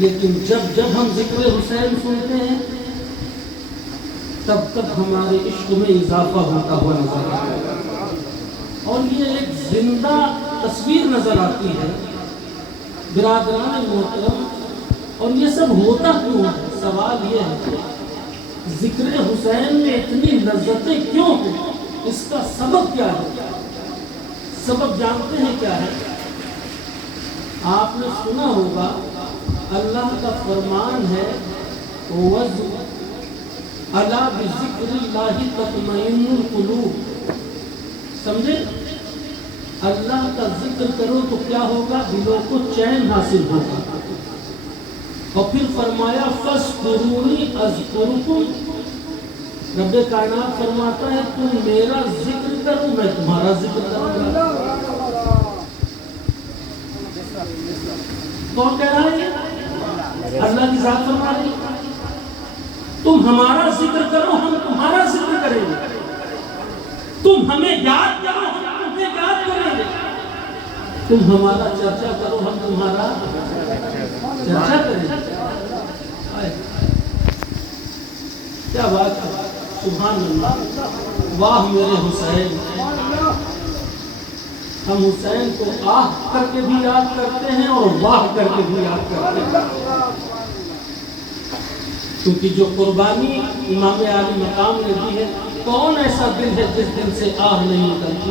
لیکن جب ہم ذکر حسین سنتے ہیں تب ہمارے عشق میں اضافہ ہوتا ہوا نظر آتا ہے، اور یہ ایک زندہ تصویر نظر آتی ہے برادران محترم۔ اور یہ سب ہوتا کیوں ہے؟ سوال یہ ہے کہ ذکر حسین میں اتنی لذتیں کیوں ہیں؟ اس کا سبب کیا ہے؟ سبب جانتے ہیں کیا ہے؟ آپ نے سنا ہوگا اللہ کا فرمان ہے الا بذکر اللہ تطمئن القلوب، سمجھے؟ اللہ کا ذکر کرو تو کیا ہوگا؟ دلوں کو چین حاصل ہوگا۔ اور پھر فرمایا فاذکرونی اذکرکم، رب کائنات فرماتا ہے تم میرا ذکر کرو میں تمہارا ذکر کروں گا۔ کون کہہ رہا ہے؟ اللہ کی ذات فرما رہی ہے تم ہمارا ذکر کرو ہم تمہارا ذکر کریں گے، تم ہمیں یاد کرو ہم تمہیں یاد کریں گے، تم ہمارا چرچا کرو ہم تمہارا چرچا کریں گے۔ کیا بات ہے، سبحان اللہ، واہ میرے حسین۔ ہم حسین کو آہ کر کے بھی یاد کرتے ہیں اور واہ کر کے بھی یاد کرتے ہیں، کیونکہ جو قربانی امام عالی مقام نے دی ہے، کون ایسا دل ہے جس دل سے آہ نہیں نکلتی؟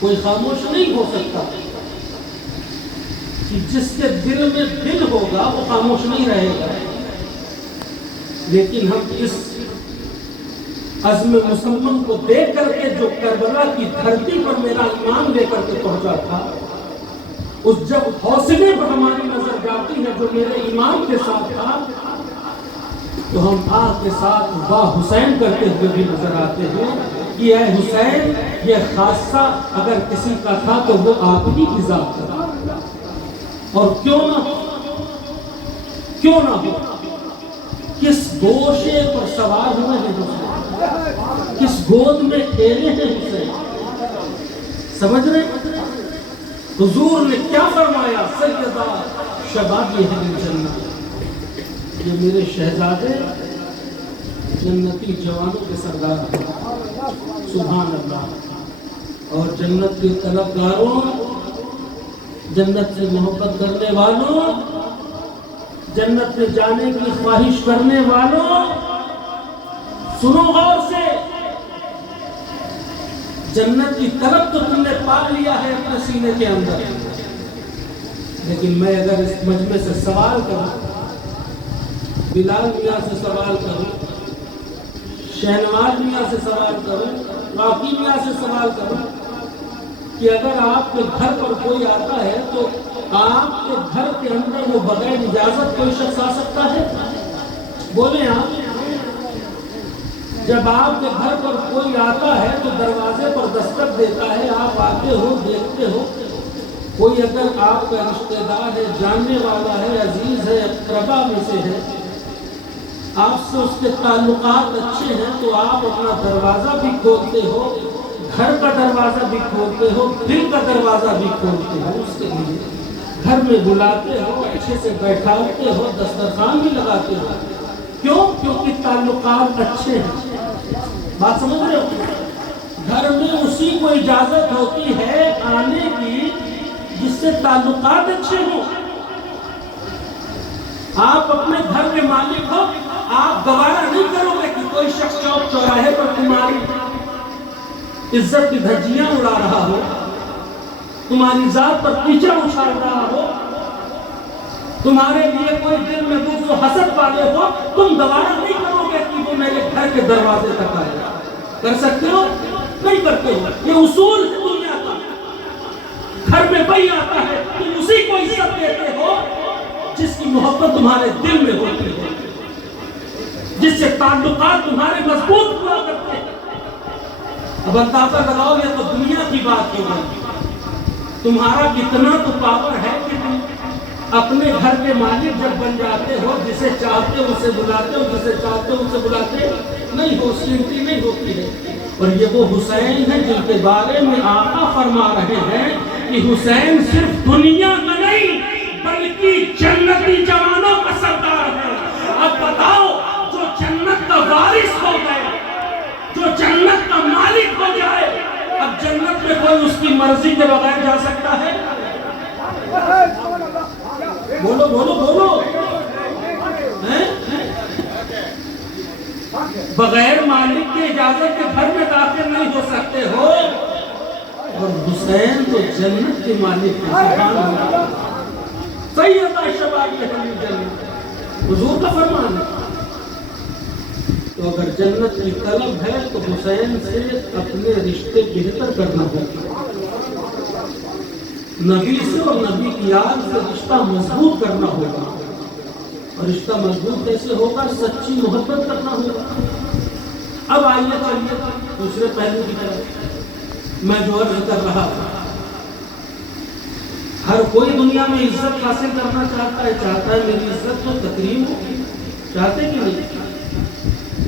کوئی خاموش نہیں ہو سکتا کہ جس کے دل میں دل ہوگا وہ خاموش نہیں رہے گا۔ لیکن ہم اس عزم مسلم کو دیکھ کر کے جو کربلا کی دھرتی پر میرا ایمان لے کر کے پہنچا تھا، اس جب حوصلے پر ہماری نظر جاتی ہے جو میرے ایمان کے ساتھ تھا، تو ہم آہ کے ساتھ واہ حسین کرتے ہوئے بھی نظر آتے ہیں کہ اے حسین، یہ خاصہ اگر کسی کا تھا تو وہ آپ ہی کی ذات تھا، اور کیوں نہ ہو کس گوشے پر سوار ہوئے ہیں حسین، کس گود میں کھیلے ہیں حسین، سمجھ رہے؟ حضور نے کیا فرمایا؟ سیدہ شباب اہل الجنہ، یہ میرے شہزادے جنتی جوانوں کے سردار ہیں، سبحان اللہ۔ اور جنت کے طلبگاروں، جنت سے محبت کرنے والوں، جنت میں جانے کی خواہش کرنے والوں، سنو غور سے، جنت کی طلب تو تم نے پا لیا ہے اپنے سینے کے اندر، لیکن میں اگر اس مجمع سے سوال کروں، بلال میاں سے سوال کروں، شہنواز میاں سے سوال کروں، باقی میاں سے سوال کروں کہ اگر آپ کے گھر پر کوئی آتا ہے تو آپ کے گھر کے اندر وہ بغیر اجازت کوئی شخص آ سکتا ہے؟ بولیں آپ۔ جب آپ کے گھر پر کوئی آتا ہے تو دروازے پر دستک دیتا ہے، آپ آتے ہو، دیکھتے ہو، کوئی اگر آپ کا رشتہ دار ہے، جاننے والا ہے، عزیز ہے، اقربا میں سے ہے، آپ سے اس کے تعلقات اچھے ہیں، تو آپ اپنا دروازہ بھی کھولتے ہو، گھر کا دروازہ بھی کھولتے ہو، دل کا دروازہ بھی کھولتے ہو، اس کے لیے گھر میں بلاتے ہو، اچھے سے بیٹھاتے ہو، دسترخوان بھی لگاتے ہو۔ کیوں؟ کیونکہ تعلقات اچھے ہیں۔ بات سمجھ رہے ہو؟ گھر میں اسی کو اجازت ہوتی ہے آنے کی جس سے تعلقات اچھے ہوں۔ آپ اپنے گھر کے مالک ہو، آپ گوارا نہیں کرو گے کہ کوئی شخص چوک چوراہے پر تمہاری عزت کی دھجیاں اڑا رہا ہو، تمہاری ذات پر کیچڑ اچھال رہا ہو، تمہارے لیے کوئی دل میں بغض و حسد والے ہو، تم گوارا نہیں کرو گے کہ وہ میرے گھر کے دروازے تک آئے۔ کر سکتے ہو؟ نہیں کرتے ہو۔ یہ اصول ہے دنیا کا۔ گھر میں وہی آتا ہے، تم اسی کو عزت دیتے ہو جس کی محبت تمہارے دل میں ہوتی ہے، جس سے تعلقات تمہارے مضبوط ہوا کرتے ہیں۔ اب اندازہ لگاؤ، یہ تو دنیا کی بات ہو گئی، تمہارا کتنا تو پاور ہے کہ تم اپنے گھر کے مالک جب بن جاتے ہو، جسے چاہتے ہو اسے بلاتے ہو، جسے چاہتے ہو اسے بلاتے نہیں ہو، سنتی نہیں ہوتی ہے۔ اور یہ وہ حسین ہیں جن کے بارے میں آقا فرما رہے ہیں کہ حسین صرف دنیا کا نہیں بلکہ جنتی جوان مرضی کے بغیر جا سکتا ہے؟ بولو بولو بولو، بغیر مالک کی اجازت کے گھر میں داخل نہیں ہو سکتے ہو، اور حسین تو جنت کے مالک ہیں، سبحان اللہ، سیدہ شباب اہل جنت، حضور کا فرمان ہے۔ تو اگر جنت کی طلب ہے تو حسین سے اپنے رشتے بہتر کرنا ہوگا، نبی سے اور نبی کی یاد سے رشتہ مضبوط کرنا ہوگا، اور رشتہ مضبوط کیسے ہوگا؟ سچی محبت کرنا ہوگا۔ اب آئیے چلیے دوسرے پہلو کی طرف، میں جو عرض کر رہا تھا، ہر کوئی دنیا میں عزت حاصل کرنا چاہتا ہے میری عزت تو تکریم ہو، چاہتے کہ نہیں؟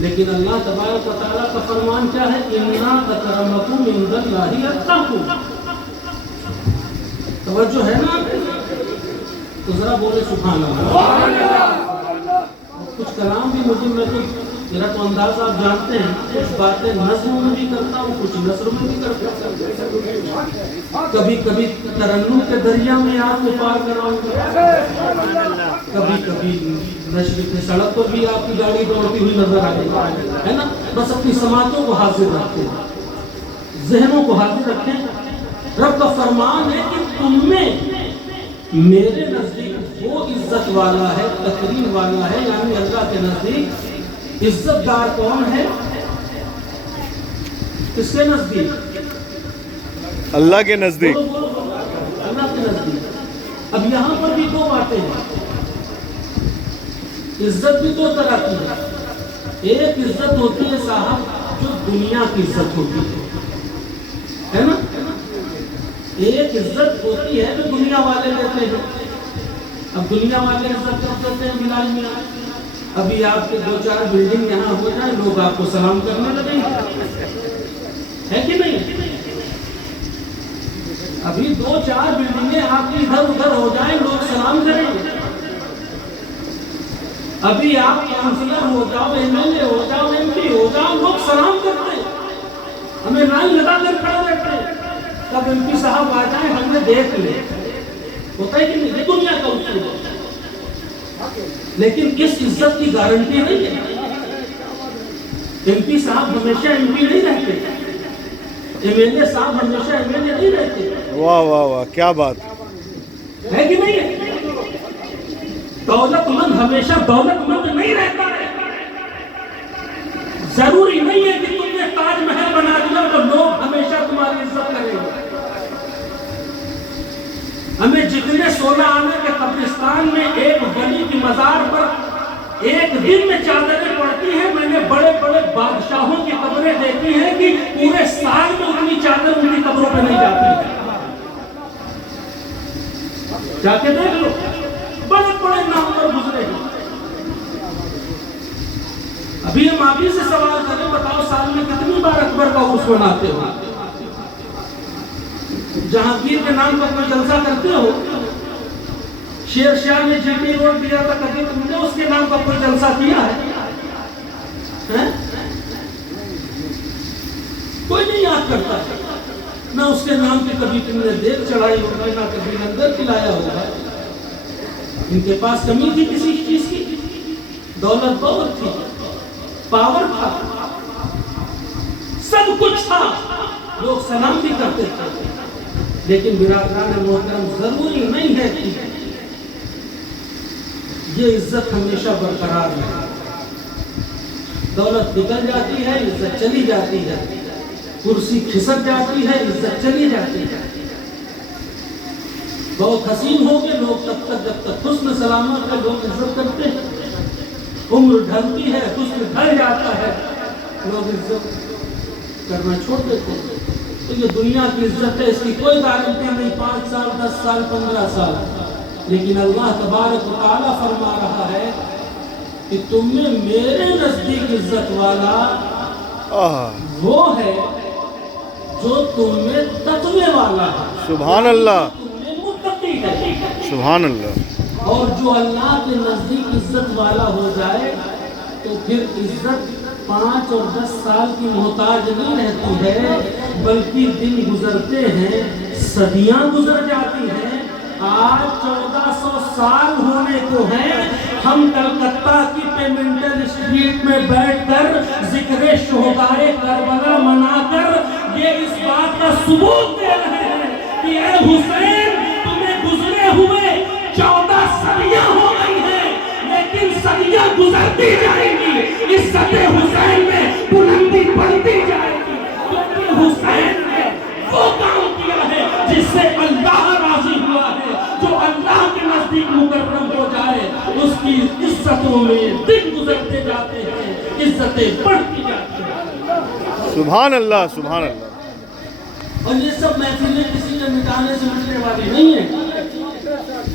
لیکن اللہ تبارک و تعالیٰ کا فرمان کیا ہے؟ اِنَّا أَكْرَمَكُمْ عِندَ اللَّهِ أَتْقَاكُمْ۔ توجہ ہے نا؟ تو ذرا بولے سبحان اللہ۔ کچھ کلام بھی میں تو میرا تو انداز آپ جانتے ہیں، کچھ باتیں نظم میں بھی کرتا ہوں، کچھ نثر میں بھی کرتا ہوں، کبھی کبھی ترنم کے دریا میں آپ کو پار کراؤں گا، کبھی کبھی نشر کی سڑک پر بھی آپ کی گاڑی دوڑتی ہوئی نظر آئے گی، ہے نا؟ بس اپنی سماعتوں کو حاضر رکھیں، ذہنوں کو حاضر رکھیں۔ رب کا فرمان ہے کہ تم میں میرے نزدیک وہ عزت والا ہے، تکریم والا ہے، یعنی اللہ کے نزدیک عزت دار کون ہے؟ کس کے نزدیک؟ اللہ کے نزدیک۔ اللہ کے نزدیک۔ اب یہاں پر بھی دو باتیں ہیں، عزت بھی دو طرح کی ہے۔ ایک عزت ہوتی ہے صاحب جو دنیا کی عزت ہوتی ہے نا؟ ایک عزت ہوتی ہے جو دنیا والے لیتے ہیں۔ اب دنیا والے عزت کرتے ہیں بلال میاں، ابھی آپ کے 2-4 بلڈنگ یہاں ہو جائیں، لوگ آپ کو سلام کرنے لگیں گے، ہے کہ نہیں؟ ابھی 2-4 بلڈنگیں آپ کی ادھر ادھر ہو جائیں، لوگ سلام کریں گے۔ ابھی آپ کونسلر ہو جاؤ، ایم ایل اے ہو جاؤ، ایم پی ہو جاؤ، لوگ سلام کرتے ہیں، ہمیں لائن لگا کر کھڑے رہتے ہیں، تب ایم پی صاحب آ جائیں ہمیں دیکھ لیں، ہوتا ہے کہ نہیں؟ یہ دنیا کا اصول ہے، لیکن اس عزت کی گارنٹی نہیں ہے۔ ایم پی صاحب ہمیشہ ایم پی نہیں رہتے، ایم ایل اے صاحب ہمیشہ ایم ایل اے نہیں رہتے۔ واہ واہ واہ، کیا بات ہے کہ نہیں ہے؟ دولت مند ہمیشہ دولت مند نہیں رہتا ہے۔ ضروری نہیں ہے کہ تم نے تاج محل بنا دیا تو لوگ ہمیشہ تمہاری عزت کریں گے۔ ہمیں جتنے 16 آنے کے قبرستان میں ایک ولی کی مزار پر ایک دن میں چادریں پڑتی ہیں، میں نے بڑے بڑے بادشاہوں کی قبریں دیکھی ہیں کہ پورے سال میں اتنی چادر ان کی قبروں پہ نہیں جاتی۔ جا کے دیکھ لو، بڑے بڑے نام پر گزرے ہیں۔ ابھی ہم آپ ہی سے سوال کریں، بتاؤ سال میں کتنی بار اکبر کا عرس مناتے ہو؟ جہانگیر کے نام پر کوئی جلسہ کرتے ہو؟ شیر شاہ نے جی ٹی روڈ دیا تھا، کبھی تم نے اس کے نام پر کوئی جلسہ کیا ہے؟ کوئی نہیں یاد کرتا، نہ اس کے نام پہ کبھی تم نے دیگ چڑھائی ہوگا، نہ کبھی لنگر کھلایا ہوگا۔ ان کے پاس کمی تھی کسی چیز کی؟ دولت بہت تھی، پاور تھا، سب کچھ تھا، لوگ سلام بھی کرتے تھے، لیکن برادران محترم ضروری نہیں ہے کہ یہ عزت ہمیشہ برقرار رہے۔ دولت نکل جاتی ہے، عزت چلی جاتی ہے، کرسی کھسک جاتی ہے، عزت چلی جاتی ہے۔ بہت حسین ہو گئے لوگ تب تک جب تک حسن سلامت ہے، لوگ عزت کرتے ہیں، عمر ڈھلتی ہے، حسن ڈھل جاتا ہے، لوگ عزت کرنا چھوڑ دیتے ہیں۔ تو یہ دنیا کی عزت ہے، اس کی کوئی گارنٹی نہیں، 5 سال 10 سال 15 سال، لیکن اللہ تبارک و تعالیٰ فرما رہا ہے کہ تم میں میرے نزدیک عزت والا وہ ہے جو تم میں تقوی والا ہے۔ سبحان اللہ، تم میں متقی ہے۔ سبحان اللہ۔ اور جو اللہ کے نزدیک عزت والا ہو جائے تو پھر عزت 5 اور 10 سال کی محتاج نہیں رہتی ہے، بلکہ دن گزرتے ہیں، صدیاں گزر جاتی ہیں، آج 1400 سال ہونے کو ہیں، ہم کلکتہ کی پیمنٹل اسٹریٹ میں بیٹھ کر ذکر شہدائے کربلا منا کر یہ اس بات کا ثبوت دے رہے ہیں کہ اے حسین تمہیں گزرے ہوئے 14 صدیاں ہو گئی ہیں، لیکن صدیاں گزرتی جائیں گی، عزت حسین میں بلندی بڑھتی جائے گی، کیونکہ حسین نے وہ کام کیا ہے جس سے اللہ راضی ہوا ہے، جو اللہ کے نزدیک مکرم ہو جائے اس کی عزتوں میں دن گزرتے جاتے ہیں، عزتیں بڑھتی جاتی ہیں۔ سبحان اللہ سبحان اللہ۔ اور یہ سب محفلیں کسی نے مٹانے سے مٹنے والی نہیں ہیں،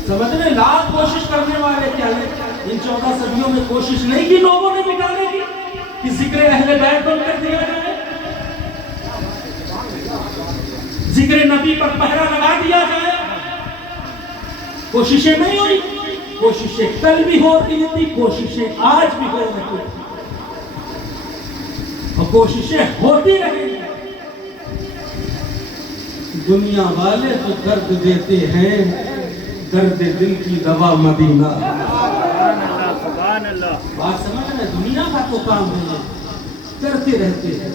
سمجھنے لاکھ کوشش کرنے والے کیا ہے، ان 14 صدیوں میں کوشش نہیں کی لوگوں نے مٹانے کی کہ ذکر اہل بیت بند کر دیا جائے، ذکر نبی پر پہرا لگا دیا جائے، کوششیں نہیں ہوئی، کوششیں کل بھی ہو رہی تھی، کوششیں آج بھی ہو رہی تھی اور کوششیں ہوتی رہیں گی۔ دنیا والے تو درد دیتے ہیں، درد دل کی دوا مدینہ۔ بات سمجھ رہے ہیں؟ دنیا کا تو کام ہے، کرتے رہتے ہیں،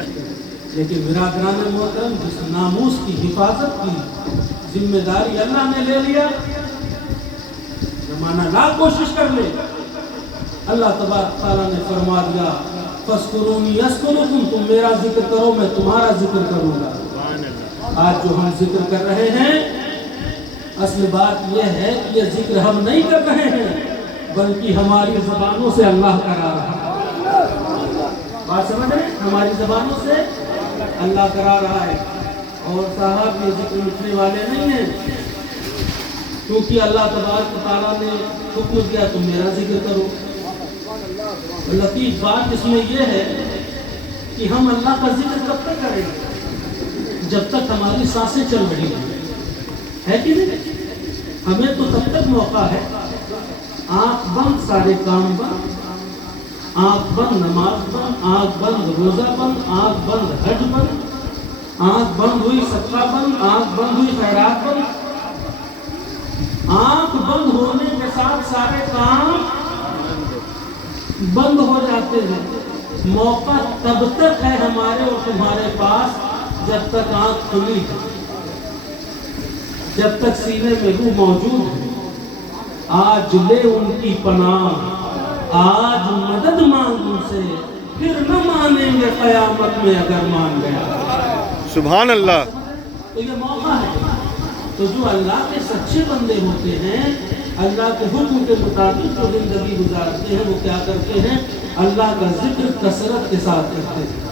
لیکن برادران محترم جس ناموس کی حفاظت کی ذمہ داری اللہ نے لے لیا، زمانہ لاکھ کوشش کر لے، اللہ تبارک تعالیٰ نے فرما دیا فَاذْكُرُونِي أَذْكُرْكُمْ، تم میرا ذکر کرو میں تمہارا ذکر کروں گا۔ آج جو ہم ذکر کر رہے ہیں، اصل بات یہ ہے کہ یہ ذکر ہم نہیں کر رہے ہیں بلکہ ہماری زبانوں سے اللہ کرا رہا ہے۔ بات سمجھ رہے ہیں؟ ہماری زبانوں سے اللہ کرا رہا ہے، اور صاحب یہ ذکر مٹنے والے نہیں ہیں، کیونکہ اللہ تبارک تعالیٰ نے حکم دیا تم میرا ذکر کرو۔ لطیف بات اس میں یہ ہے کہ ہم اللہ کا ذکر کب تک کریں گے؟ جب تک ہماری سانسیں چل رہی ہے کہ نہیں؟ ہمیں تو تب تک موقع ہے، آنکھ بند سارے کام بند، آنکھ بند نماز بند، آنکھ بند روزہ بند، آنکھ بند حج بند، آنکھ بند ہوئی صدقہ بند، آنکھ بند ہوئی خیرات بند، آنکھ بند ہونے کے ساتھ سارے کام بند ہو جاتے ہیں۔ موقع تب تک ہے ہمارے اور تمہارے پاس جب تک آنکھ کھلی ہے، جب تک سینے میں روح موجود ہے۔ آج لے ان کی پناہ، آج مدد مانگ ان سے، پھر نہ مانیں گے قیامت میں اگر مان گیا۔ سبحان اللہ۔ تو یہ موقع ہے، تو جو اللہ کے سچے بندے ہوتے ہیں، اللہ کے حکم کے مطابق جو زندگی گزارتے ہیں، وہ کیا کرتے ہیں؟ اللہ کا ذکر کثرت کے ساتھ کرتے ہیں،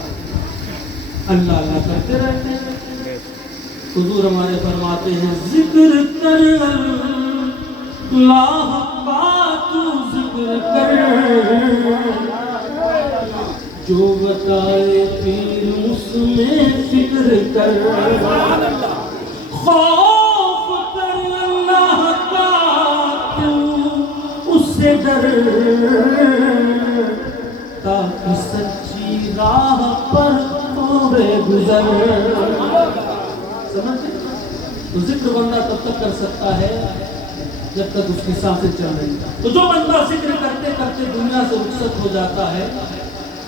اللہ اللہ کرتے رہتے ہیں۔ حضور ہمارے فرماتے ہیں ذکر کر اللہ کا، تو ذکر کر، جو بتائے پیر اس میں فکر کر، خوف کر اللہ کا تو اس سے ڈر، تاکہ سچی راہ پر ہوئے گزر۔ سمجھتے؟ تو ذکر بندہ تب تک کر سکتا ہے جب تک اس کی سانسیں چل رہی ہیں۔ تو جو بندہ ذکر کرتے کرتے دنیا سے رخصت ہو جاتا ہے،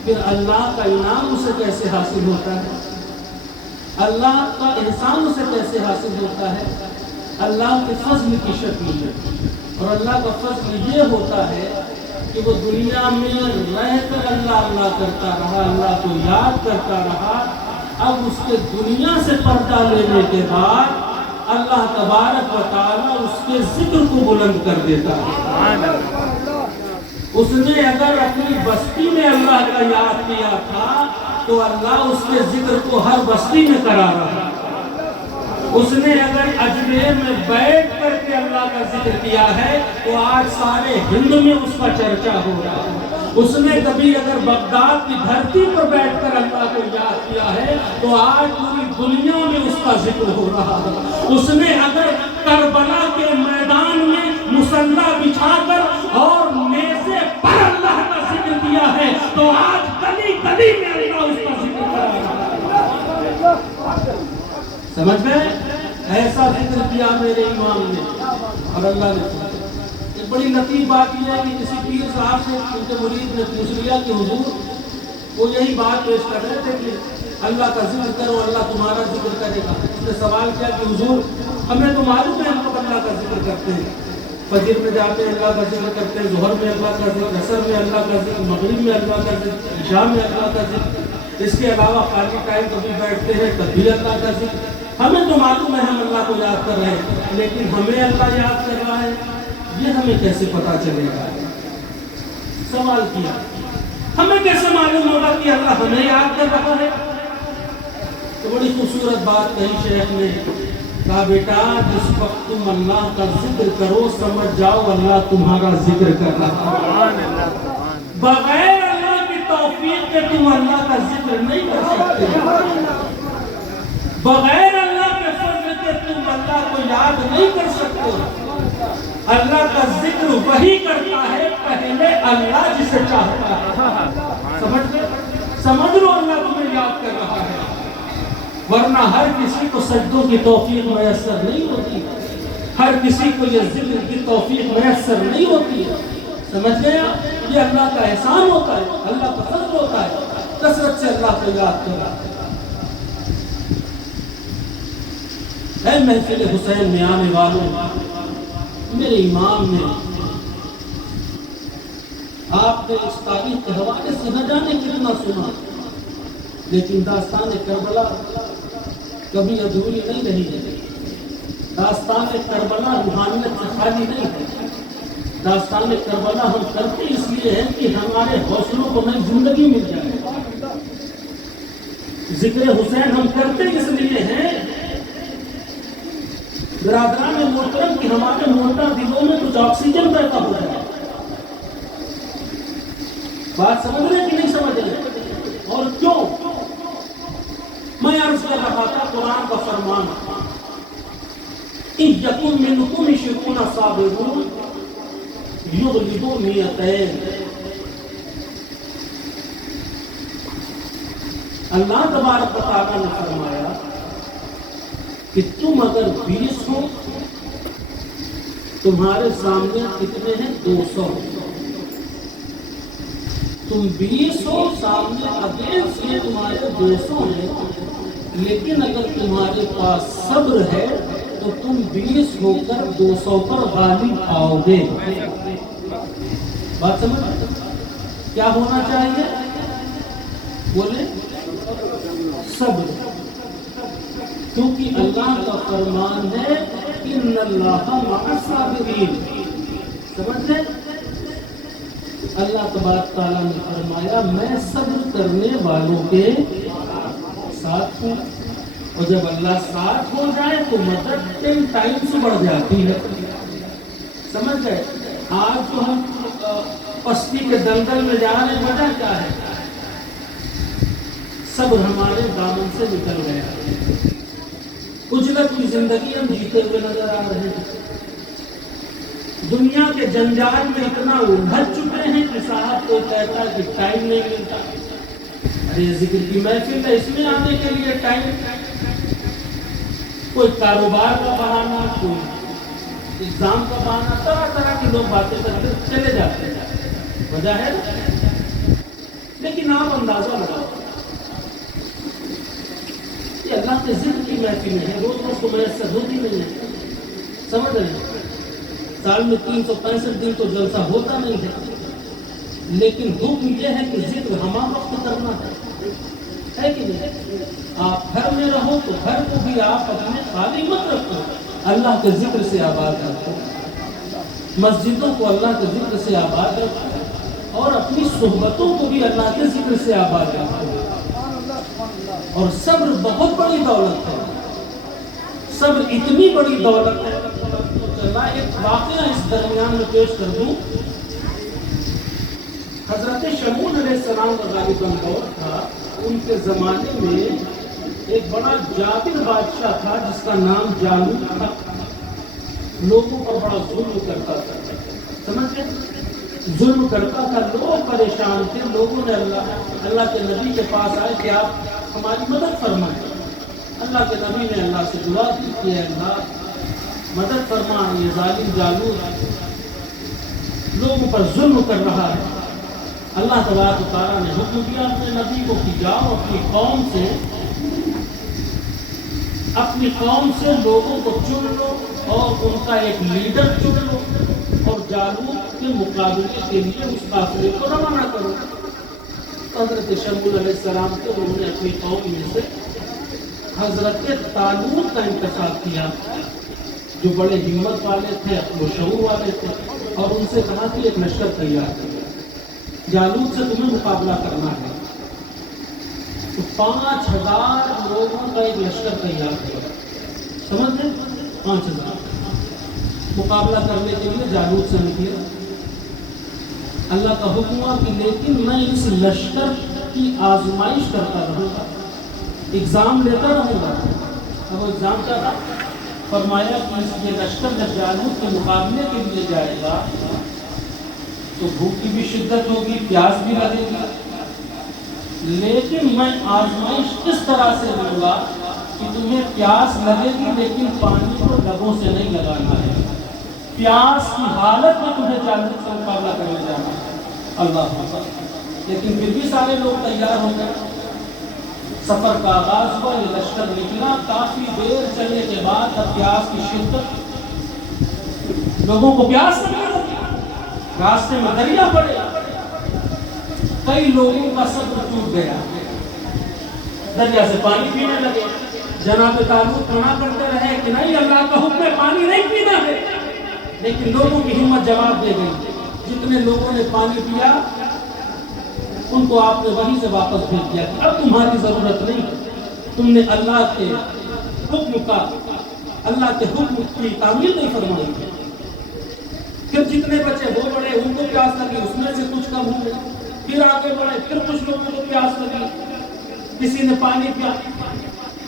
پھر اللہ کا انعام اسے کیسے حاصل ہوتا ہے؟ اللہ کا احسان اسے کیسے حاصل ہوتا ہے؟ اللہ کے فضل کی شکل میں۔ اور اللہ کا فضل یہ ہوتا ہے کہ وہ دنیا میں رہ کر اللہ اللہ کرتا رہا، اللہ کو یاد کرتا رہا، اب اس کے دنیا سے پردہ لینے کے بعد اللہ تبارک و تعالیٰ اس کے ذکر کو بلند کر دیتا ہے۔ اس نے اگر اپنی بستی میں اللہ کا یاد کیا تھا تو اللہ اس کے ذکر کو ہر بستی میں کرا رہا ہے۔ اس نے اگر اجمیر میں بیٹھ کر کے اللہ کا ذکر کیا ہے تو آج سارے ہند میں اس کا چرچا ہو رہا ہے۔ اس نے کبھی اگر بغداد کی دھرتی پر بیٹھ کر اللہ کو یاد کیا ہے تو آج پوری دنیا میں اس کا ذکر ہو رہا ہے۔ اس نے اگر کربلا کے میدان میں مصلی بچھا کر اور نیزے پر اللہ کا ذکر کیا ہے تو آج گلی گلی میں اللہ اس کا ذکر کر رہا ہے۔ سمجھ گئے؟ ایسا ایسا ذکر کیا میرے امام نے اور اللہ نے سنا۔ ایک بڑی لطیف بات یہ ہے کہ کسی پیر صاحب سے ان کے مرید نے پوچھ لیا کہ حضور وہ یہی بات پیش کر رہے تھے کہ اللہ کا ذکر کرو اللہ تمہارا ذکر کرے گا۔ اس نے سوال کیا کہ حضور ہمیں تو معلوم ہے ہم لوگ اللہ کا ذکر کرتے ہیں، فجر میں جاتے ہیں اللہ کا ذکر کرتے ہیں، ظہر میں اللہ کا ذکر، عصر میں اللہ کا ذکر، مغرب میں اللہ کا ذکر، عشاء میں اللہ کا ذکر، اس کے علاوہ خالی ٹائم کبھی بیٹھتے ہیں تب بھی اللہ کا ذکر۔ ہمیں تو معلوم ہے ہم اللہ کو یاد کر رہے ہیں، لیکن ہمیں اللہ یاد کر رہا ہے یہ ہمیں کیسے پتا چلے گا؟ سوال کیا ہمیں کیسے معلوم ہوگا کہ اللہ ہمیں یاد کر رہا ہے؟ تو بڑی خوبصورت بات کہی شیخ نے، کہا بیٹا جس وقت تم اللہ کا ذکر کرو سمجھ جاؤ اللہ تمہارا ذکر کر رہا ہے۔ بغیر اللہ کی توفیق کے تم اللہ کا ذکر نہیں کر سکتے، بغیر اللہ کے فضل کے تم اللہ کو یاد نہیں کر سکتے۔ اللہ کا ذکر وہی کرتا ہے پہلے اللہ جسے چاہتا ہے۔ سمجھ لو اللہ تمہیں یاد کر رہا ہے، ورنہ ہر کسی کو سجدوں کی توفیق میسر نہیں ہوتی، ہر کسی کو یہ ذکر کی توفیق میسر نہیں ہوتی ہے۔ سمجھ گیا؟ یہ اللہ کا احسان ہوتا ہے، اللہ کا فضل ہوتا ہے، کثرت سے اللہ کو یاد کرا۔ اے محفل حسین میں آنے والوں، میرے امام نے آپ نے اس تاریخ کے حوالے سے نہ جانے کتنا سنا، لیکن داستان کربلا کبھی ادھوری نہیں رہی ہے۔ داستان کربلا روحانیت سے خالی نہیں ہے۔ داستان کربلا ہم کرتے اس لیے ہیں کہ ہمارے حوصلوں کو نئی زندگی مل جائے۔ ذکر حسین ہم کرتے اس لیے ہیں برادران محترم کہ ہمارے مردہ دلوں میں کچھ آکسیجن پیدا ہو جائے۔ بات سمجھ رہے کہ نہیں سمجھ رہے؟ اور کیوں؟ میں عرض کر رہا تھا قرآن کا فرمان، إِن يَكُن مِّنكُمْ عِشْرُونَ صَابِرُونَ يُغْلِبُوا مِئَتَيْنِ۔ اللہ تبارک و تعالیٰ نے فرمایا کہ تم اگر 20 ہو، تمہارے سامنے کتنے ہیں؟ 200۔ تم 20 ہو، سامنے اگینسٹ یہ تمہارے 200 ہیں، لیکن اگر تمہارے پاس صبر ہے تو تم 20 ہو کر 200 پر غالب آؤ گے۔ بات سمجھ؟ کیا ہونا چاہیے؟ بولے صبر، کیونکہ اللہ کا فرمان ہے ان اللہ مع الصابرین۔ سمجھ لیں؟ اللہ تبارک تعالیٰ نے فرمایا میں صبر کرنے والوں کے ساتھ ہوں، اور جب اللہ ساتھ ہو جائے تو مدد 10 ٹائمز بڑھ جاتی ہے۔ سمجھ گئے؟ آج تو ہم پستی کے دلدل میں جا رہے ہیں، وجہ کیا ہے؟ صبر ہمارے دامن سے نکل گیا، اجلت کی زندگی ہم جیتے ہوئے نظر آ رہے ہیں، دنیا کے جنجال میں اتنا الجھ چکے ہیں کہ صاحب کوئی کہتا ہے کہ ٹائم نہیں ملتا۔ ارے ذکر کی محفل ہے، اس میں آنے کے لیے ٹائم، کوئی کاروبار کا بہانہ، کوئی ایگزام کا بہانہ، طرح طرح کی لوگ باتیں کرتے چلے جاتے ہیں، وجہ ہے نا؟ لیکن آپ اندازہ لگاؤ یہ اللہ کے ذکر کی محفل ہے، روز روز کو میسر ہوتی نہیں ہے۔ سمجھ رہے ہیں؟ سال میں 365 دن تو جلسہ ہوتا نہیں ہے، لیکن حکم یہ ہے کہ ذکر ہمہ وقت کرنا ہے کہ نہیں؟ آپ گھر میں رہو تو گھر کو بھی آپ اپنے خالی مت رکھو، اللہ کے ذکر سے آباد رکھو، مسجدوں کو اللہ کے ذکر سے آباد رکھو، اور اپنی صحبتوں کو بھی اللہ کے ذکر سے آباد رکھو۔ اور صبر بہت بڑی دولت ہے، صبر اتنی بڑی دولت ہے۔ میں ایک واقعہ اس درمیان میں پیش کر دوں۔ حضرت شمعون علیہ السلام کا غالباً دور تھا، ان کے زمانے میں ایک بڑا جابر بادشاہ تھا جس کا نام جالوت تھا، لوگوں پر بڑا ظلم کرتا تھا۔ سمجھ گئے؟ ظلم کرتا تھا، لوگ پریشان تھے، لوگوں نے اللہ کے نبی کے پاس آئے کہ آپ ہماری مدد فرمائیں۔ اللہ کے نبی نے اللہ سے دعا کی کہ اے اللہ مدد فرما، یہ ظالم جالوت لوگوں پر ظلم کر رہا ہے۔ اللہ تبارک و تعالیٰ نے حکم دیا اپنے نبی کو کہ جاؤ اپنی قوم سے لوگوں کو چن لو اور ان کا ایک لیڈر چن لو اور جالوت کے مقابلے کے لیے اس قافلے کو روانہ کرو۔ حضرت شمعون علیہ السلام کو انہوں نے اپنی قوم میں سے حضرت طالوت کا انتخاب کیا جو بڑے ہمت والے تھے، وہ شعور والے تھے، اور ان سے کہا کہ ایک لشکر تیار کرو، جالوت سے تمہیں مقابلہ کرنا ہے۔ تو 5000 لوگوں کا ایک لشکر تیار کیا، سمجھ گئے؟ 5000 مقابلہ کرنے کے لیے جالوت سے نکلے۔ اللہ کا حکم ہوا کہ لیکن میں اس لشکر کی آزمائش کرتا رہوں گا، ایگزام لیتا رہوں گا۔ اب وہ ایگزام کیا تھا؟ فرمایا کہ یہ لشکر جب جالوت کے مقابلے کے لیے جائے گا تو بھوک کی بھی شدت ہوگی، پیاس بھی لگے گی، لیکن میں آزمائش اس طرح سے لوں گا کہ تمہیں پیاس لگے گی لیکن پانی کو لبوں سے نہیں لگانا ہے، پیاس کی حالت میں تمہیں جالوت سے مقابلہ کرنے جانا ہے۔ اللہ اکبر! لیکن پھر بھی سارے لوگ تیار ہو گئے۔ سفر کا آغاز ہوا، یہ لشکر نکلا، کافی دیر چلنے کے بعد اب پیاس کی شدت، لوگوں کو پیاس لگنے لگی، راستے میں دریا پڑے، کئی لوگوں کا صبر ٹوٹ گیا، دریا سے پانی پینے لگے۔ جناب طالوت منع کرتے رہے کہ نہیں، اللہ کا حکم ہے پانی نہیں پینا ہے، لیکن لوگوں کی ہمت جواب دے گئی۔ جتنے لوگوں نے پانی پیا ان کو آپ نے وہیں سے واپس بھیج دیا کہ اب تمہاری ضرورت نہیں، تم نے اللہ کے حکم کی تعمیل نہیں فرمائی۔ پھر جتنے بچے وہ بڑے، ان کو پیاس لگی، اس میں سے کچھ کم ہوئے، پھر آگے بڑھے، پھر کچھ لوگوں کو پیاس لگی، کسی نے پانی پیا۔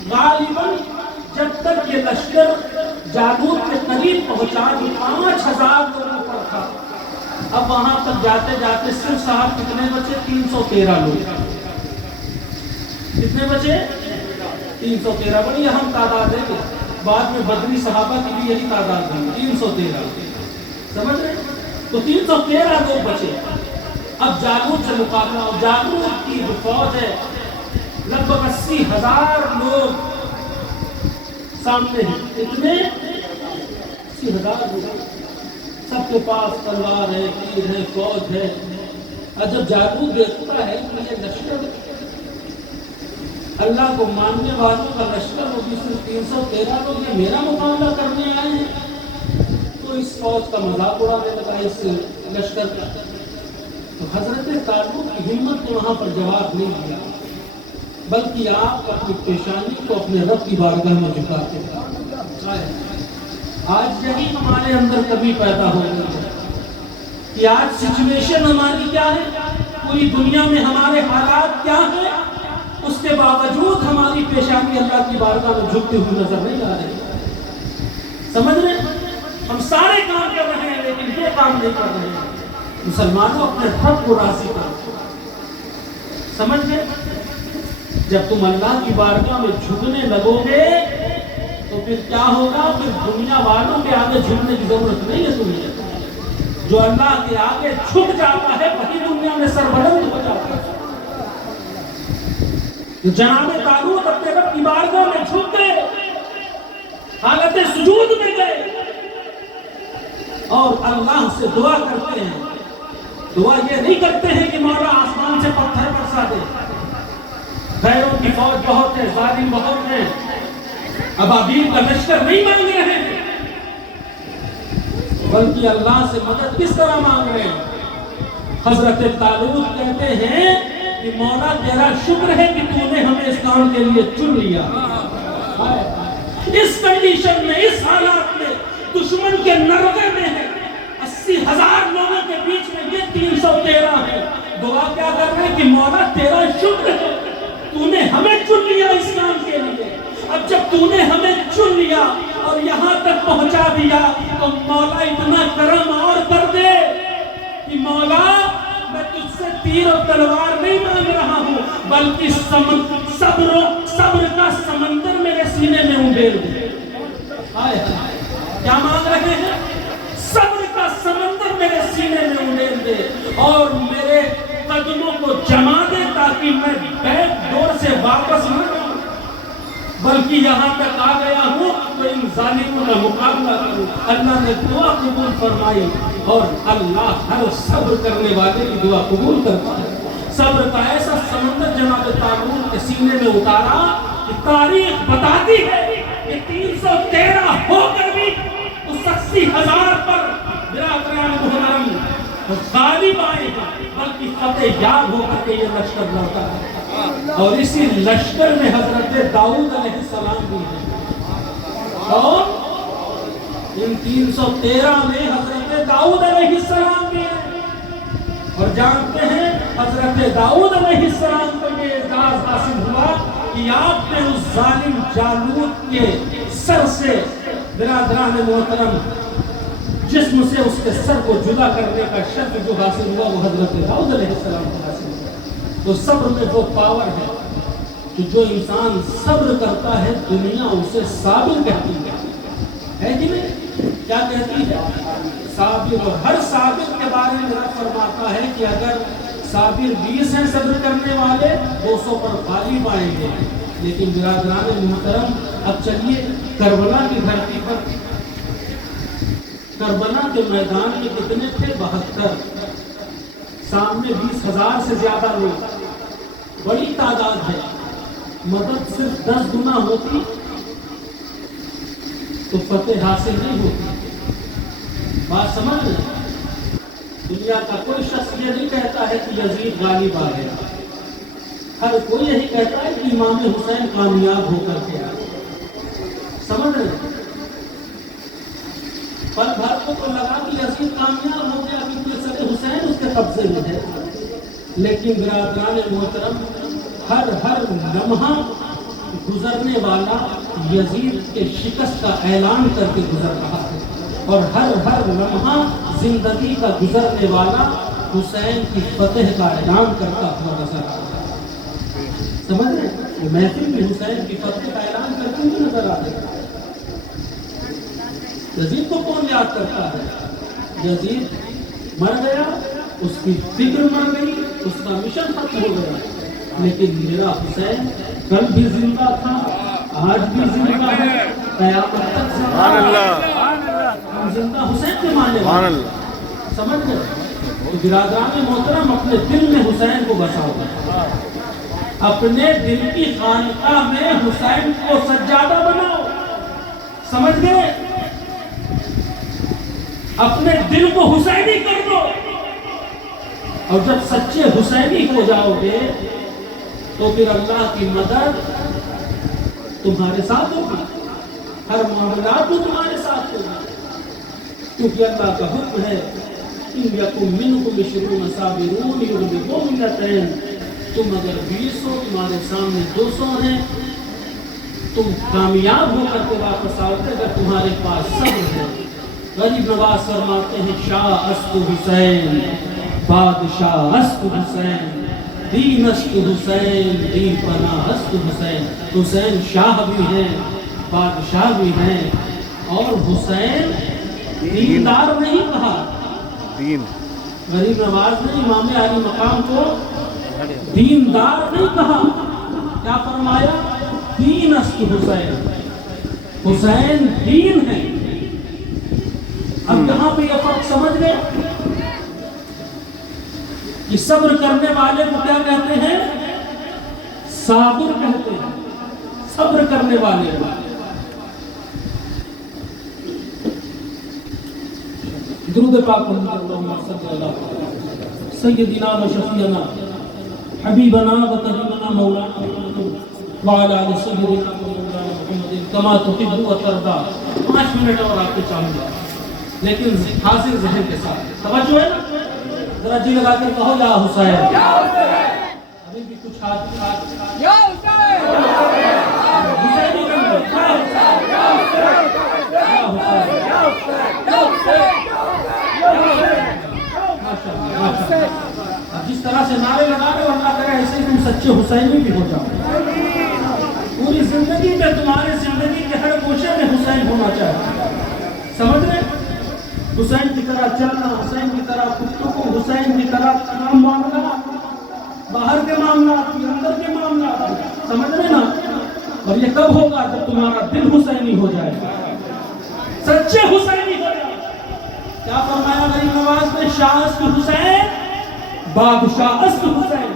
غالباً جب تک یہ لشکر جالوت کے قریب پہنچا جو 5000 لوگوں پر تھا، اب وہاں تک جاتے جاتے صرف صاحب کتنے بچے؟ 313 لوگ۔ کتنے بچے؟ 313۔ بڑی اہم تعداد ہے، بعد میں بدری صحابہ کی بھی یہی تعداد ہے، 313۔ سمجھ رہے؟ تو 313 لوگ بچے۔ اب جالوت سے مقابلہ، اور جالوت کی جو فوج ہے لگ بھگ 80,000 لوگ سامنے ہیں۔ اتنے 80,000 لوگ، سب کے پاس تلوار ہے، تیر ہے، فوج ہے۔ اور جب جالوت دیکھتا ہے کہ یہ لشکر اللہ کو ماننے والوں کا لشکر، وہ بھی صرف 313 لوگ، یہ میرا مقابلہ کرنے آئے ہیں، تو اس فوج کا مذاق اڑانے لگا، اس لشکر کا۔ تو حضرت طالوت کی ہمت کو وہاں پر جواب نہیں دیا، بلکہ آپ اپنی پیشانی کو اپنے رب کی بارگاہ میں جھکاتے ہیں۔ آج یہی ہمارے اندر کبھی پیدا ہو گئی ہے کہ آج سچویشن ہماری کیا ہے، پوری دنیا میں ہمارے حالات کیا ہیں، اس کے باوجود ہماری پیشانی اللہ کی بارگاہ میں جھکتی ہوئی نظر نہیں آ رہی۔ سمجھ رہے ہیں؟ ہم سارے کام کر رہے ہیں لیکن یہ کام نہیں کر رہے ہیں۔ مسلمانوں اپنے رب کو راضی کرو، سمجھ گئے؟ جب تم اللہ کی بارگاہ میں جھکنے لگو گے تو پھر کیا ہوگا؟ پھر دنیا والوں کے آگے جھکنے کی ضرورت نہیں ہے تمہیں۔ جو اللہ کے آگے جھک جاتا ہے وہی دنیا میں سربلند ہو جاتا ہے۔ جناب طالوت اپنے رب کی بارگاہ میں جھک گئے، حالت سجود میں گئے اور اللہ سے دعا کرتے ہیں۔ دعا یہ نہیں کرتے ہیں کہ مولا آسمان سے پتھر برسا دے، غیروں کی فوج بہت ہے، ظالم بہت ہیں، ابابیل کا لشکر نہیں مانگ رہے ہیں، بلکہ اللہ سے مدد کس طرح مانگ رہے ہیں؟ حضرت طالوت کہتے ہیں کہ مولا تیرا شکر ہے کہ تو نے ہمیں اس کام کے لیے چن لیا۔ اس کنڈیشن میں، اس حالات میں، دشمن کے نرغے میں ہے، 80,000 لوگوں کے بیچ میں یہ 313 ہے، دعا کیا کر رہے ہیں کہ مولا تیرا شکر ہے تو نے ہمیں چن لیا اس کام کے لیے۔ اب جب تو نے ہمیں چن لیا اور یہاں تک پہنچا دیا تو مولا اتنا کرم اور کر دے کہ مولا میں تجھ سے تیر اور تلوار نہیں مانگ رہا ہوں، بلکہ صبر کا سمندر میرے سینے میں انڈیل دے. کیا مانگ رہے ہیں؟ صبر کا سمندر میرے سینے میں انڈیل دے اور میرے قدموں کو جما دے تاکہ میں بیک ڈور سے واپس نہ جاؤں بلکہ یہاں تک آ گیا ہوں تو ان ظالموں کا مقابلہ کروں. اللہ نے دعا قبول فرمائی اور اللہ ہر صبر کرنے والے کی دعا قبول کرتا ہے. صبر کا ایسا سمندر جناب طالوت کے سینے میں اتارا کہ تاریخ بتاتی ہے کہ 313 ہو کر بھی اس 80,000 پر برادران محترم غالب آئے ہیں بلکہ فتح یاب ہو کر کے یہ لشکر لڑتا ہے. اور اسی لشکر میں حضرت داؤد علیہ السلام بھی ہیں اور ان 313 میں حضرت داؤد علیہ السلام بھی ہیں. اور جانتے ہیں حضرت داؤد علیہ السلام کو یہ اعزاز حاصل ہوا کہ آپ نے اس ظالم جالوت کے سر سے برادران محترم جسم سے اس کے سر کو جدا کرنے کا شرط جو حاصل ہوا وہ حضرت داؤد علیہ السلام کو حاصل ہوا. تو صبر میں وہ پاور ہے کہ جو انسان صبر کرتا ہے دنیا اسے صابر کہتی ہے کہ نہیں؟ کیا کہتی ہے؟ صابر. اور ہر صابر کے بارے میں رب فرماتا ہے کہ اگر صابر 20 ہیں صبر کرنے والے 200 پر غالب آئیں گے. لیکن برادران محترم اب چلیے کربلا کی دھرتی پر کربلا کے میدان میں کتنے تھے؟ 72. سامنے 20,000 سے زیادہ لوگ, بڑی تعداد ہے. مدد صرف 10 گنا ہوتی تو فتح حاصل نہیں ہوتی. بات سمجھ لیں. دنیا کا کوئی شخص یہ نہیں کہتا ہے کہ یزید غالب آ گیا. ہر کوئی یہی کہتا ہے کہ امام حسین کامیاب ہو کر کے آئے. سمجھ رہے ہیں؟ پل بھر کو تو لگا کہ یزید کامیاب ہو گیا کیونکہ سر حسین اس کے قبضے میں ہے. لیکن برادران محترم ہر لمحہ گزرنے والا یزید کے شکست کا اعلان کر کے گزر رہا ہے اور ہر لمحہ زندگی کا گزرنے والا حسین کی فتح کا اعلان کرتا ہوا نظر آ رہا ہے. سمجھ رہے ہیں؟ محفل میں حسین کی فتح کا اعلان کرتے ہوئے نظر آ رہا ہے. یزید کو کون یاد کرتا ہے؟ یزید مر گیا, اس کی فکر مر گئی, اس کا مشن ختم ہو گیا. لیکن میرا حسین کل بھی زندہ تھا, آج بھی زندہ ہے, قیامت تک زندہ ہے. ہم زندہ حسین کے ماننے والے ہیں. سمجھ گئے؟ تو برادران محترم اپنے دل میں حسین کو بساؤ, اپنے دل کی خانقاہ میں حسین کو سجادہ بناؤ. سمجھ گئے؟ اپنے دل کو حسینی کر دو. اور جب سچے حسینی ہو جاؤ گے تو پھر اللہ کی مدد تمہارے ساتھ ہوگی, ہر معاملات میں تمہارے ساتھ ہوگی. کیونکہ اللہ کا حکم ہے ان یکم منکم 20 صابرون یغلبوا مئتین. تم اگر 20 ہو, تمہارے سامنے 200 ہیں, تم کامیاب ہو کر کے واپس آؤ گے اگر تمہارے پاس صبر ہے. غریب نواز فرماتے ہیں شاہ است حسین بادشاہ است حسین دین است حسین دین پناہ است حسین. حسین شاہ بھی ہیں, بادشاہ بھی ہیں, اور حسین دیندار نہیں کہا. غریب نواز نے امام علی مقام کو دیندار نہیں کہا. کیا فرمایا؟ دین است حسین, حسین دین ہے. اب یہاں پہ یہ فرق سمجھ گئے کہ صبر کرنے والے کو کیا کہتے ہیں؟ صابر کہتے ہیں. صبر کرنے والے درود پاک سیدنا و شفیعنا حبیبنا و طبیبنا مولانا وعلی آل سیدنا و مولانا محمد کما تحب و ترضا. 5 منٹ اور آپ کو چاہیے لیکن حاضر ذہن کے ساتھ. توجہ ہے نا؟ ذرا جی لگا کر کہو یا حسین. ابھی بھی کچھ ہاتھ یا حسین حسینی بن گئے. یا حسین. جس طرح سے نعرے لگا رہے ہو اللہ کرے ایسے ہی تم سچے حسینی بھی ہو جاؤ. پوری زندگی میں تمہاری زندگی کے ہر گوشے میں حسین ہونا چاہیے. سمجھ رہے؟ حسین کی طرح چلنا، حسین کی طرح گفتگو، حسین کی طرح تمام معاملات، باہر کے معاملات بھی، اندر کے معاملات بھی. سمجھ رہے نا؟ اور یہ کب ہوگا؟ جب تمہارا دل حسینی ہو جائے گا، سچے حسینی ہو جائے گا. کیا فرمایا غریب نواز نے؟ شاہ است حسین، بادشاہ است حسین،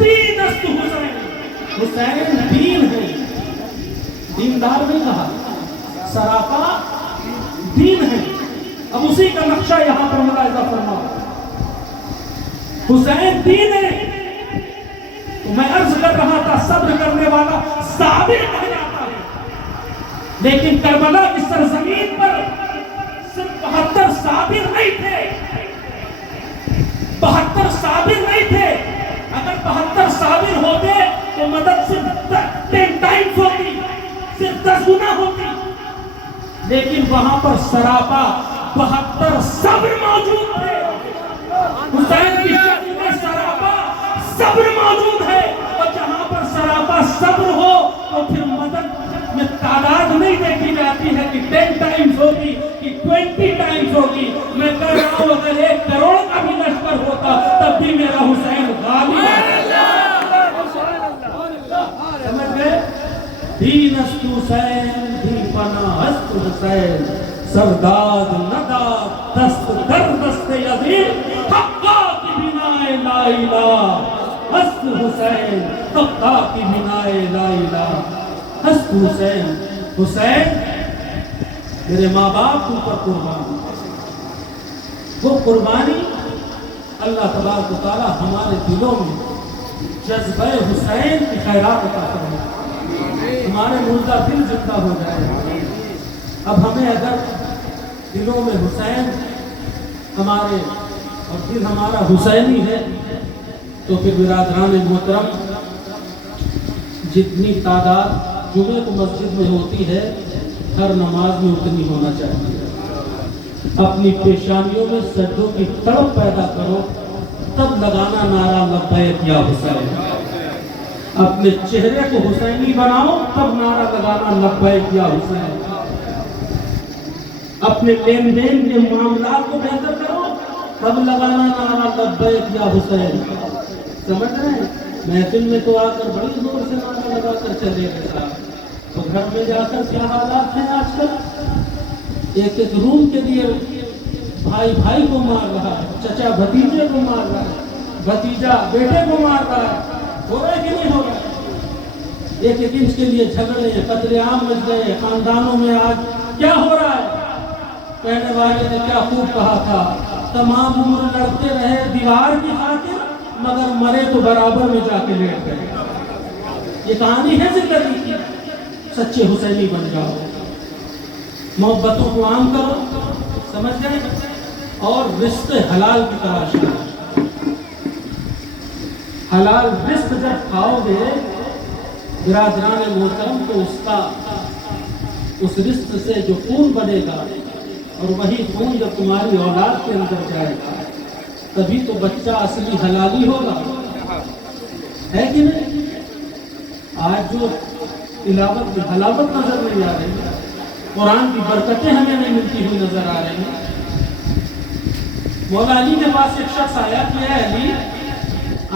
دین است حسین. حسین دین ہے، دیندار نہیں کہا، سراپا دین ہے. اب اسی کا نقشہ یہاں پر ملاحظہ فرماؤ. حسین دین ہے. تو میں عرض کر رہا تھا صبر کرنے والا صابر کہا جاتا ہے، لیکن کربلا کی سرزمین پر صرف 72 صابر نہیں تھے. 72 صابر نہیں تھے. اگر 72 صابر ہوتے تو مدد صرف 10 ٹائمز ہوتی، صرف 10 گنا ہوتی. لیکن وہاں پر سراپا 72 صبر موجود تھے. حسین کی شکل میں سراپا صبر موجود ہے. اور جہاں پر سراپا صبر ہو تو پھر مدد میں تعداد نہیں دیکھی جاتی ہے کہ 10 ٹائمز ہوگی کہ 20 ٹائمز ہوگی. میں کہہ رہا ہوں اگر 1 کروڑ کا بھی لشکر ہوتا تب بھی میرا حسین غالب ہے. سمجھ گئے؟ دین است حسین، دین پناہ است حسین، سرداد نداد دست در دست یزید، حقا کی بنائے لا الہ است حسین، حقا کی بنائے لا الہ است حسین. حسین میرے ماں باپ تم پر قربان، وہ قربانی اللہ تبارک و تعالی ہمارے دلوں میں جذبہ حسین کی خیرات عطا فرمائے، ہمارے مردہ دل زندہ ہو جائے. اب ہمیں اگر دلوں میں حسین ہمارے اور دل ہمارا حسینی ہے تو پھر برادران محترم جتنی تعداد جمعے کو مسجد میں ہوتی ہے ہر نماز میں اتنی ہونا چاہیے. اپنی پیشانیوں میں سجدوں کی تڑپ پیدا کرو، تب لگانا نعرہ لبیک یا حسین. اپنے چہرے کو حسینی بناؤ، تب نعرہ لگانا لبیک یا حسین. اپنے لین دین کے معاملات کو بہتر کرو، تب لگانا نعرہ لبیک یا حسین. سمجھ رہے ہیں؟ محفل میں تو آ کر بڑی زور سے نعرہ لگا کر چلے گئے صاحب، تو گھر میں جا کر کیا حالات ہیں آج کل؟ ایک ایک روم کے لیے بھائی بھائی کو مار رہا ہے، چچا بھتیجے کو مار رہا ہے، بھتیجا بیٹے کو مار رہا ہے. ہو رہا ہے کہ نہیں ہو رہا ہے؟ ایک ایک انچ کے لیے جھگڑے، قتل عام مچ گئے خاندانوں میں. آج کیا ہو رہا ہے؟ کہنے والے نے کیا خوب کہا تھا، تمام عمر لڑتے رہے دیوار کی خاطر مگر مرے تو برابر میں جا کے لیٹ گئے. یہ کہانی ہے زندگی کی. سچے حسینی بن جاؤ، محبتوں کو عام کرو، سمجھ گئے؟ اور رشتے حلال کی تلاش کرو. حلال رزق جب کھاؤ گے برادران محترم تو اس رزق سے جو خون بنے گا اور وہی خون جب تمہاری اولاد کے اندر جائے گا تبھی تو بچہ اصلی حلالی ہوگا، ہے کہ نہیں؟ آج جو تلاوت کی حلاوت نظر نہیں آ رہی ہے، قرآن کی برکتیں ہمیں نہیں ملتی ہوئی نظر آ رہی ہیں. مولا علی کے پاس ایک شخص آیا کہ اے علی،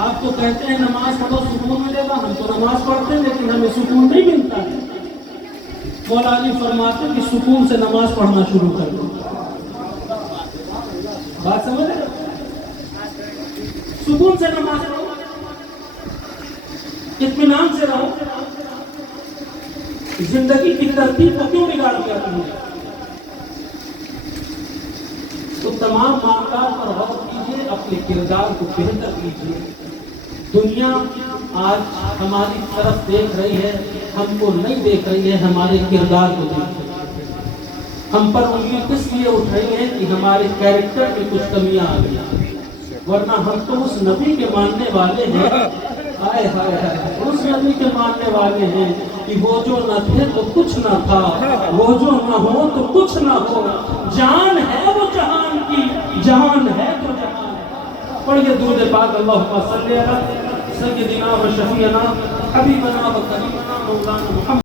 آپ تو کہتے ہیں نماز پڑھو سکون ملے گا، ہم تو نماز پڑھتے ہیں لیکن ہمیں سکون نہیں ملتا ہے. مولا علی فرماتے کہ سکون سے نماز پڑھنا شروع کر دو. بات سمجھ رہے؟ سکون سے نماز پڑھو، اطمینان سے رہو. زندگی کی ترتیب کو کیوں بگاڑ دیا تم نے؟ تو تمام معاملات پر غور کیجیے، اپنے کردار کو بہتر کیجیے. دنیا آج ہماری طرف دیکھ رہی ہے، ہم کو نہیں دیکھ رہی ہے، ہمارے کردار کو دیکھ رہی ہے. ہم پر انگلی کس لیے اٹھ رہی ہے کہ ہمارے کیریکٹر میں کچھ کمیاں آ گئی، ورنہ ہم تو اس نبی کے ماننے والے ہیں. ہائے ہائے ہائے، اس نبی کے ماننے والے ہیں کہ وہ جو نہ تھے تو کچھ نہ تھا، وہ جو نہ ہو تو کچھ نہ ہو. جان ہے وہ جہان کی، جہان ہے تو جہان. پڑھیے درود پاک اللہم صلی علی سیدنا و شفیعنا حبیبنا و کریمنا مولانا محمد